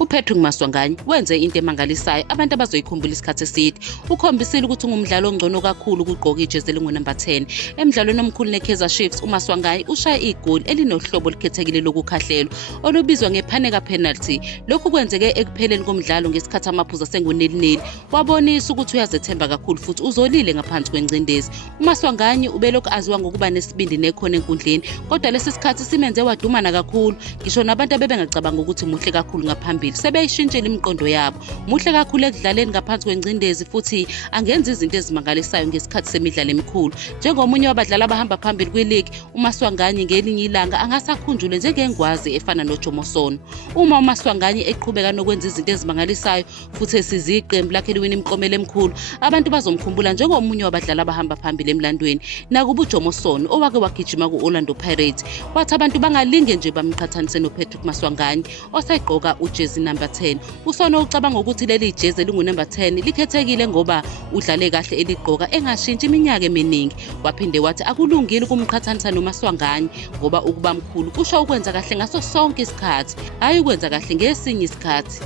uPatrick Maswanganyi wenze into emangalisayo abantu abazoyikhumbula isikhathi eside. Ukhombisile ukuthi ungumdlali ongcono kakhulu ukugqoka ijezi elingunumber 10. Emidlalweni omkhulu neKaizer Chiefs, uMaswanganyi ushaye igoli elinohlobo olukhethekile lokukhahlelwa olubizwa ngephaneka penalty. Lokhu kwenzeke ekupheleni komdlalo ngesikhathi amaphuzu asengu-0-0. Wabonisa ukuthi uyazethemba kakhulu futhi uzolile ngaphansi kwengcindezi. uMaswanganyi ubelokhu aziwa ngokuba nesibindi nekhono enkundleni, kodwa lesi sikhathi simenze wadumana kakhulu. Ngisho nabantu abebengacabanga ukuthi muhle kakhulu ngaphambili sebeyishintshile imiqondo yabo. Muhle kakhulu ekudlaleni ngaphansi kwengcindezi futhi angenza izinto ezimangalisayo ngesikhathi semidlalo emikhulu. Njengomunye wabadlali abahamba phambili kwi-league, uMaswanganyi ngelinye ilanga angasakhunjulwe njengengwazi efana noJomo Sono. Uma uMaswanganyi eqhubeka nokwenza izinto ezimangalisayo futhi esiza iqembu lakhe liwina imiklomelo emikhulu, abantu bazomkhumbula njengomunye wabadlali abahamba phambili emlandweni. Nakuba uJomo Sono owake wagijima ku-Orlando Pirates, wathi abantu bangalinge nje bamqhathanise noPatrick Maswanganyi osegqoka ujezi number 10. uSono ucabanga ukuthi leli jezi elingunumber 10 likhethekile ngoba udlale kahle eligqoka engashintshi iminyaka eminingi. Waphinde wathi akulungile ukumqhathanisa noMaswanganyi ngoba ukuba mkhulu kusho ukwenza kahle ngaso sonke isikhathi, hayi ukwenza kahle ngesinye isikhathi.